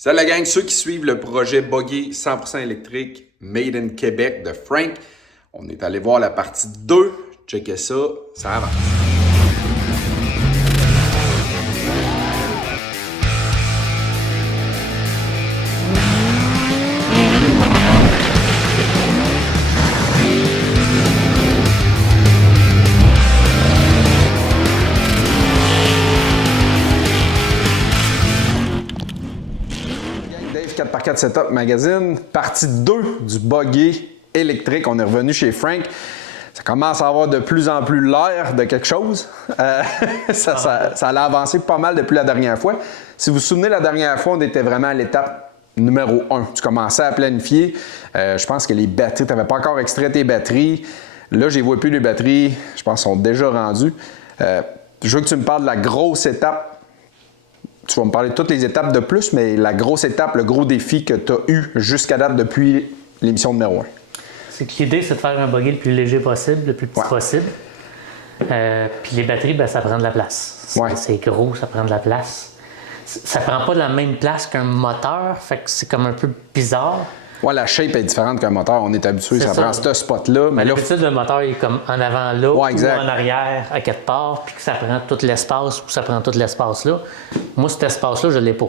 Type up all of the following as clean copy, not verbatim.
Salut la gang, ceux qui suivent le projet Buggy 100% électrique Made in Québec de Frank. On est allé voir la partie 2. Checkez ça, ça avance. Dave 4x4 Setup Magazine, partie 2 du buggy électrique. On est revenu chez Frank. Ça commence à avoir de plus en plus l'air de quelque chose. Ça allait avancer pas mal depuis la dernière fois. Si vous vous souvenez, la dernière fois, on était vraiment à l'étape numéro 1. Tu commençais à planifier. Je pense que les batteries, tu n'avais pas encore extrait tes batteries. Là, je ne vois plus les batteries. Je pense qu'elles sont déjà rendues. Je veux que tu me parles de la grosse étape. Tu vas me parler de toutes les étapes de plus, mais la grosse étape, le gros défi que tu as eu jusqu'à date depuis l'émission numéro 1. C'est que l'idée, c'est de faire un buggy le plus léger possible, le plus petit possible. Puis les batteries, ben, ça prend de la place. C'est gros, ça prend de la place. Ça prend pas la même place qu'un moteur, fait que c'est comme un peu bizarre. Ouais, la shape est différente qu'un moteur. On est habitué, ça prend ce spot-là. Mais d'habitude, le moteur est comme en avant là, ou exact. en arrière, à quelque part, puis que ça prend tout l'espace, ou ça prend tout l'espace là. Moi, cet espace-là, je l'ai pas.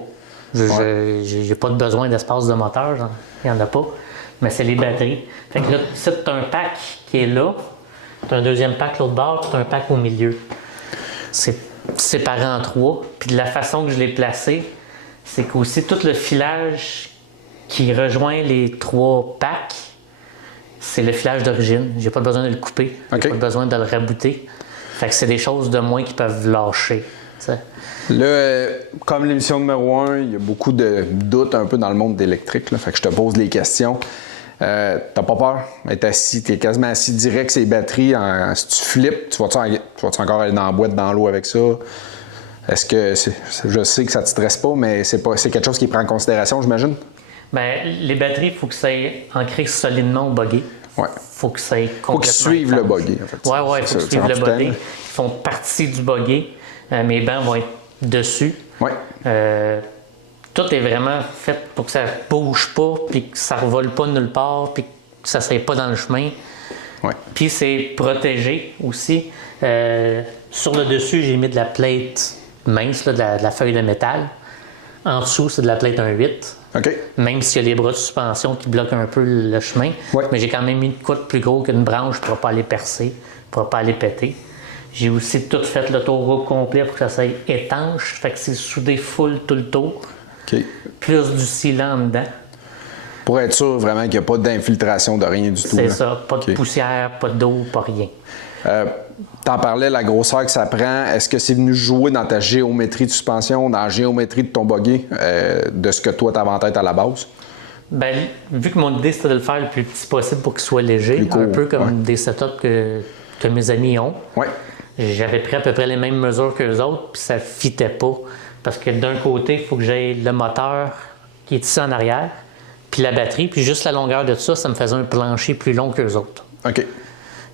J'ai pas de besoin d'espace de moteur, il n'y en a pas. Mais c'est les batteries. Fait que là, tu as un pack qui est là, tu as un deuxième pack l'autre bord, tu as un pack au milieu. C'est séparé en trois. Puis de la façon que je l'ai placé, c'est qu'aussi tout le filage qui rejoint les trois packs, c'est le filage d'origine. J'ai pas besoin de le couper, j'ai pas besoin de le rabouter. Fait que c'est des choses de moins qui peuvent lâcher. T'sais. Là, comme l'émission numéro 1, il y a beaucoup de doutes un peu dans le monde d'électrique. Fait que je te pose les questions. T'as pas peur d'être assis, t'es quasiment assis direct sur les batteries. Si tu flippes, tu vas-tu encore aller dans la boîte, dans l'eau avec ça? Est-ce que, je sais que ça te stresse pas, mais c'est quelque chose qui prend en considération, j'imagine? Bien, les batteries, il faut que ça ait ancré solidement au buggy. Ouais. Faut que ça ait complètement... Faut qu'ils suivent le buggy, en fait. Oui, il faut qu'ils suivent le buggy. Ils font partie du buggy. Mes bancs vont être dessus. Ouais. Tout est vraiment fait pour que ça bouge pas, puis que ça ne revole pas nulle part, puis que ça ne serait pas dans le chemin. Ouais. Puis c'est protégé aussi. Sur le dessus, j'ai mis de la plate mince, là, de la feuille de métal. En dessous, c'est de la plate 1.8. OK. Même s'il y a les bras de suspension qui bloquent un peu le chemin. Ouais. Mais j'ai quand même mis de quoi de plus gros qu'une branche pour ne pas aller percer, pour ne pas aller péter. J'ai aussi tout fait le tour au complet pour que ça soit étanche. Fait que c'est soudé full tout le tour. OK. Plus du sealant dedans. Pour être sûr vraiment qu'il n'y a pas d'infiltration de rien du tout. C'est ça. Pas de poussière, pas d'eau, pas rien. T'en parlais, la grosseur que ça prend. Est-ce que c'est venu jouer dans ta géométrie de suspension, dans la géométrie de ton buggy, de ce que toi t'avais en tête à la base? Bien, vu que mon idée c'était de le faire le plus petit possible pour qu'il soit léger, un peu comme des setups que mes amis ont. Ouais. J'avais pris à peu près les mêmes mesures qu'eux autres, puis ça ne fitait pas. Parce que d'un côté, il faut que j'aie le moteur qui est ici en arrière, puis la batterie, puis juste la longueur de ça, ça me faisait un plancher plus long qu'eux autres. OK.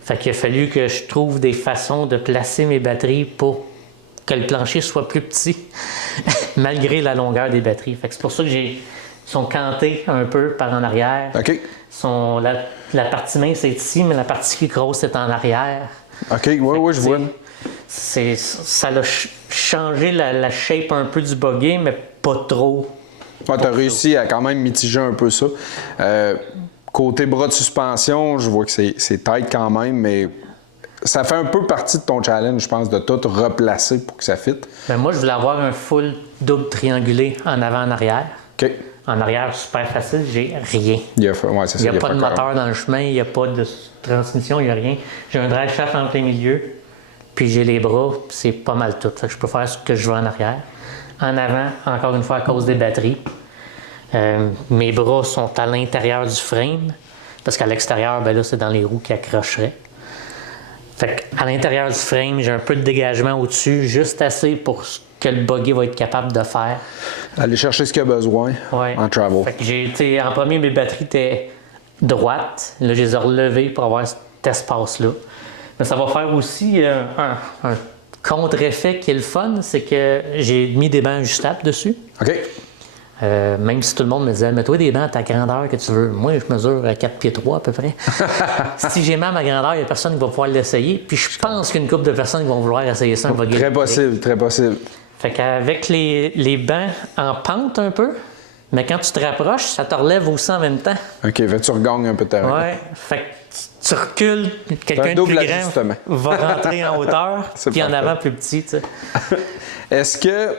Fait qu'il a fallu que je trouve des façons de placer mes batteries pour que le plancher soit plus petit, malgré la longueur des batteries. Fait que c'est pour ça que ils sont cantés un peu par en arrière. OK. La partie mince est ici, mais la partie grosse est en arrière. OK, oui, je vois. Ça a changé la shape un peu du buggy, mais pas trop. Ouais, tu as réussi à quand même mitiger un peu ça. Côté bras de suspension, je vois que c'est tight quand même, mais ça fait un peu partie de ton challenge, je pense, de tout replacer pour que ça fitte. Ben moi, je voulais avoir un full double triangulé en avant, en arrière. OK. En arrière, super facile, j'ai rien. Il n'y a pas de moteur dans le chemin, il n'y a pas de transmission, il n'y a rien. J'ai un drive shaft en plein milieu, puis j'ai les bras, c'est pas mal tout. Fait que je peux faire ce que je veux en arrière. En avant, encore une fois, à cause des batteries. Mes bras sont à l'intérieur du frame, parce qu'à l'extérieur, ben là, c'est dans les roues qui accrocheraient. Fait qu'à l'intérieur du frame, j'ai un peu de dégagement au-dessus, juste assez pour que le buggy va être capable de faire. Aller chercher ce qu'il a besoin en travel. Fait que en premier, mes batteries étaient droites. Là, je les ai relevées pour avoir cet espace-là. Mais ça va faire aussi un contre-effet qui est le fun, c'est que j'ai mis des bancs ajustables dessus. OK. Même si tout le monde me disait, mets-toi des bancs à ta grandeur que tu veux. Moi, je mesure 4 pieds 3 à peu près. Si j'ai mis à ma grandeur, il n'y a personne qui va pouvoir l'essayer. Puis je pense qu'une couple de personnes qui vont vouloir essayer ça. Très possible, très possible. Fait qu'avec les bancs en pente un peu, mais quand tu te rapproches, ça te relève aussi en même temps. OK, fait que tu regagnes un peu de terrain. Ouais. Fait que tu recules, quelqu'un de plus grand va rentrer en hauteur, puis en avant plus petit, tu sais. Est-ce que,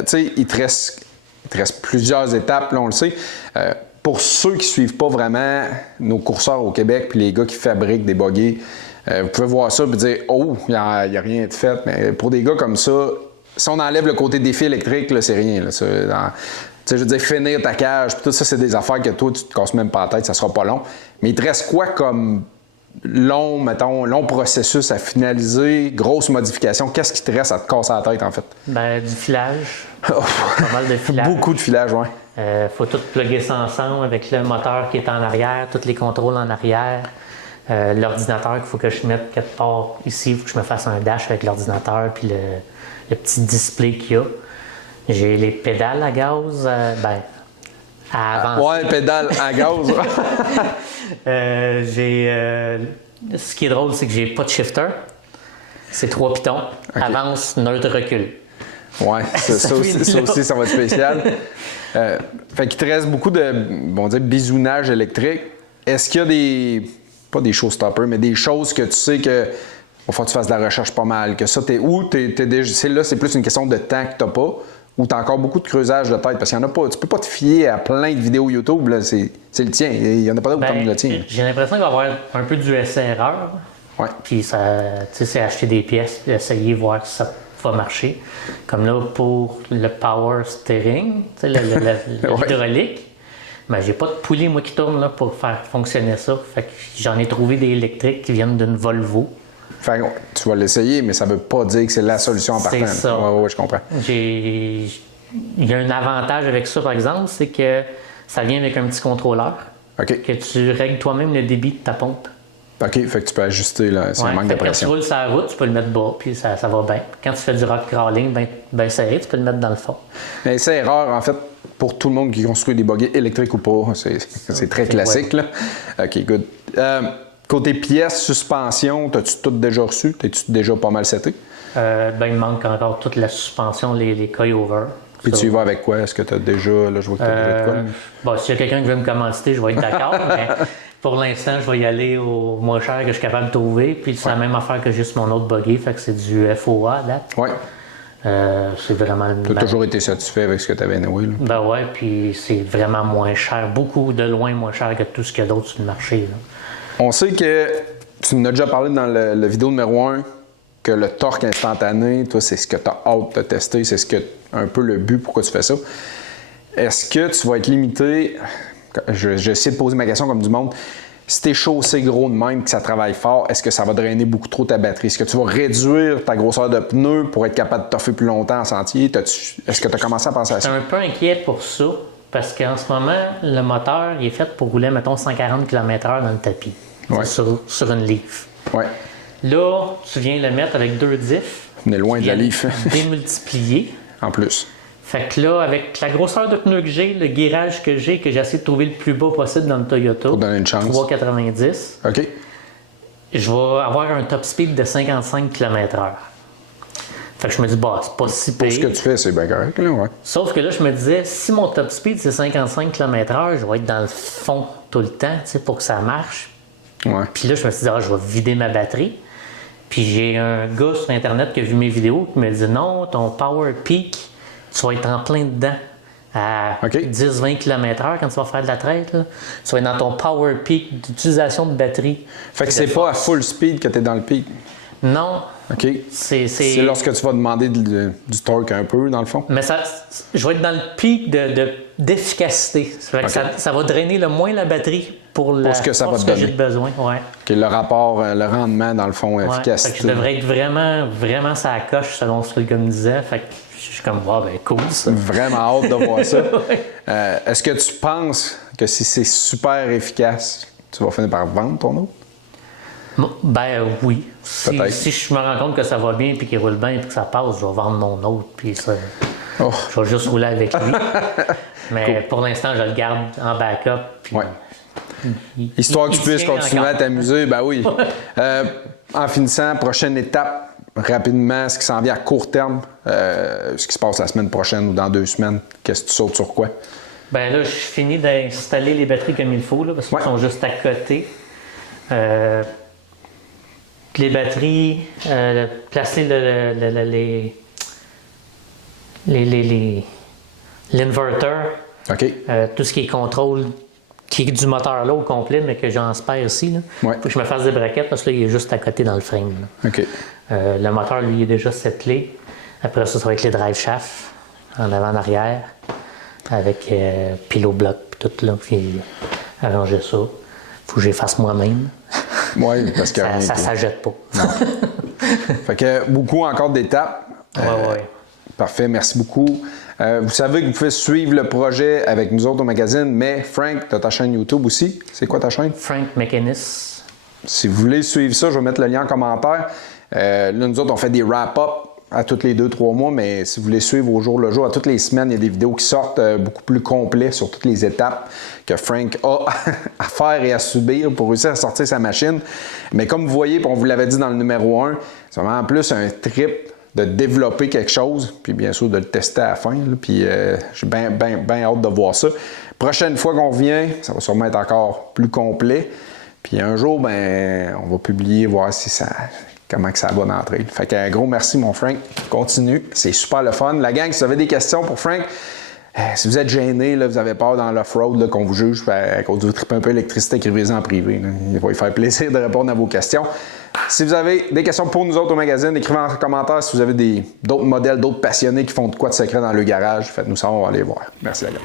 tu sais, il te reste plusieurs étapes, là, on le sait. Pour ceux qui suivent pas vraiment nos courseurs au Québec, puis les gars qui fabriquent des buggies, vous pouvez voir ça et dire « Oh, il n'y a rien de fait ». Mais pour des gars comme ça, si on enlève le côté défi électrique, là, c'est rien. Là, tu sais, je veux dire, finir ta cage, puis tout ça, c'est des affaires que toi, tu te casses même pas la tête, ça sera pas long. Mais il te reste quoi comme long processus à finaliser, grosse modification? Qu'est-ce qui te reste à te casser la tête, en fait? Ben, du filage. Pas mal de filage. Beaucoup de filage, oui. Faut tout plugger ça ensemble avec le moteur qui est en arrière, tous les contrôles en arrière. L'ordinateur qu'il faut que je mette quelque part ici, il faut que je me fasse un dash avec l'ordinateur puis le petit display qu'il y a. J'ai les pédales à gaz, à avancer. Ouais, pédales à gaz. Ce qui est drôle, c'est que j'ai pas de shifter. C'est 3 pitons. Okay. Avance, neutre, recul. Ouais, ça aussi, ça va être spécial. Fait qu'il te reste beaucoup de, bon, dire, bisounage électrique. Est-ce qu'il y a pas des showstoppers, mais des choses que tu sais que il faut que tu fasses de la recherche pas mal, que ça, t'es déjà, là, c'est plus une question de temps que t'as pas, ou t'as encore beaucoup de creusage de tête, parce qu'il y en a pas, tu peux pas te fier à plein de vidéos YouTube, là, c'est le tien, il y en a pas d'autres comme le tien. J'ai l'impression qu'il va y avoir un peu du essai-erreur, puis ça, c'est acheter des pièces, puis essayer, voir si ça va marcher. Comme là, pour le power steering, l'hydraulique, ben, j'ai pas de poulie, moi, qui tourne là, pour faire fonctionner ça. Fait que j'en ai trouvé des électriques qui viennent d'une Volvo. Fait que tu vas l'essayer, mais ça veut pas dire que c'est la solution en partant. C'est ça. Ouais, je comprends. Il y a un avantage avec ça, par exemple, c'est que ça vient avec un petit contrôleur. OK. Que tu règles toi-même le débit de ta pompe. OK, fait que tu peux ajuster là, si un manque de pression. Quand tu roules sur la route, tu peux le mettre bas, puis ça va bien. Quand tu fais du rock crawling, bien serré, tu peux le mettre dans le fond. Mais c'est erreur, en fait, pour tout le monde qui construit des buggies électriques ou pas. C'est très classique, là. OK, good. Côté pièces, suspension, t'as-tu tout déjà reçu? T'es-tu déjà pas mal seté? Il me manque encore toute la suspension, les coil-over. Puis tu y vas avec quoi? Est-ce que tu as déjà... Là, je vois que tu as déjà de quoi? Bon, s'il y a quelqu'un qui veut me commanditer, je vais être d'accord, mais pour l'instant, je vais y aller au moins cher que je suis capable de trouver. Puis c'est la même affaire que juste mon autre buggy, fait que c'est du FOA, là. Oui. C'est vraiment... Tu as toujours été satisfait avec ce que tu avais anyway, là? Ben ouais, puis c'est vraiment moins cher, beaucoup de loin moins cher que tout ce qu'il y a d'autre sur le marché, là. On sait que, tu nous as déjà parlé dans le vidéo numéro 1, que le torque instantané, toi, c'est ce que tu as hâte de tester, c'est ce que un peu le but pourquoi tu fais ça. Est-ce que tu vas être limité, j'essaie de poser ma question comme du monde, si tu es chaussé gros de même, que ça travaille fort, est-ce que ça va drainer beaucoup trop ta batterie? Est-ce que tu vas réduire ta grosseur de pneus pour être capable de toffer plus longtemps en sentier? Est-ce que tu as commencé à penser à ça? Je suis un peu inquiet pour ça, parce qu'en ce moment, le moteur il est fait pour rouler, mettons, 140 km/h dans le tapis, sur une Leaf. Ouais. Là, tu viens le mettre avec 2 diffs. On est loin de la Leaf. Démultiplié. En plus. Fait que là, avec la grosseur de pneus que j'ai, le guirage que j'ai essayé de trouver le plus bas possible dans le Toyota, pour donner une chance. 3,90. OK. Je vais avoir un top speed de 55 km/h. Fait que je me dis, bah, c'est pas si pire. Pour ce que tu fais, c'est bien correct, là, ouais. Sauf que là, je me disais, si mon top speed, c'est 55 km/h, je vais être dans le fond tout le temps, tu sais, pour que ça marche. Ouais. Puis là, je me suis dit, je vais vider ma batterie. Puis j'ai un gars sur Internet qui a vu mes vidéos qui me dit, non, ton power peak, tu vas être en plein dedans à 10-20 km/h quand tu vas faire de la traite. Là. Tu vas être dans ton power peak d'utilisation de batterie. Fait que c'est pas à full speed que tu es dans le pic. Non. OK. C'est lorsque tu vas demander du torque un peu, dans le fond. Mais je vais être dans le pic d'efficacité. Ça va drainer le moins la batterie pour ce que ça va te donner. J'ai besoin. Ouais. Okay, le rapport, le rendement, dans le fond, efficacité. Fait que je devrais être vraiment, vraiment ça coche selon ce que le gars me disait. Fait que je suis comme, cool ça. Vraiment hâte de voir ça. Est-ce que tu penses que si c'est super efficace, tu vas finir par vendre ton autre? Ben oui. Si je me rends compte que ça va bien, puis qu'il roule bien, puis que ça passe, je vais vendre mon autre, puis ça, je vais juste rouler avec lui. Mais pour l'instant, je le garde en backup. Puis Ouais. Histoire que tu puisses tient continuer encore. à t'amuser, ben oui. En finissant, prochaine étape, rapidement, ce qui s'en vient à court terme, ce qui se passe la semaine prochaine ou dans 2 semaines, qu'est-ce que tu sautes sur quoi? Ben là, je finis d'installer les batteries comme il faut, là, parce qu'elles sont juste à côté. Les batteries, placer l'inverter, OK. tout ce qui est contrôle, qui est du moteur là au complet, mais que j'en spare ici. Il Ouais. faut que je me fasse des braquettes parce que là, il est juste à côté dans le frame. Là. OK. Le moteur, lui, est déjà settlé. Après ça va être les drive shafts, en avant, en arrière, avec pilot block, puis tout là, puis arranger ça. Faut que je les fasse moi-même. Oui, parce que. Ça ne s'achète pas. Fait que beaucoup encore d'étapes. Ouais. Parfait, merci beaucoup. Vous savez que vous pouvez suivre le projet avec nous autres au magazine, mais Frank, tu as ta chaîne YouTube aussi. C'est quoi ta chaîne? Frank McInnes. Si vous voulez suivre ça, je vais mettre le lien en commentaire. Là, nous autres, on fait des wrap-up à tous les 2-3 mois, mais si vous voulez suivre au jour le jour, à toutes les semaines, il y a des vidéos qui sortent beaucoup plus complets sur toutes les étapes que Frank a à faire et à subir pour réussir à sortir sa machine. Mais comme vous voyez, puis on vous l'avait dit dans le numéro 1, c'est vraiment en plus un trip de développer quelque chose, puis bien sûr de le tester à la fin. Là, puis j'ai bien hâte de voir ça. Prochaine fois qu'on revient, ça va sûrement être encore plus complet. Puis un jour, ben, on va publier, voir si ça, comment que ça va d'entrée. Fait qu'un gros merci, mon Frank. Continue. C'est super le fun. La gang, si vous avez des questions pour Frank, si vous êtes gêné, là, vous avez peur dans l'off-road qu'on vous juge, à cause du trip un peu électricité, écrivez-en en privé. Là. Il va lui faire plaisir de répondre à vos questions. Si vous avez des questions pour nous autres au magazine, écrivez en commentaire si vous avez d'autres modèles, d'autres passionnés qui font de quoi de secret dans le garage. Faites-nous ça, on va aller voir. Merci, la gang.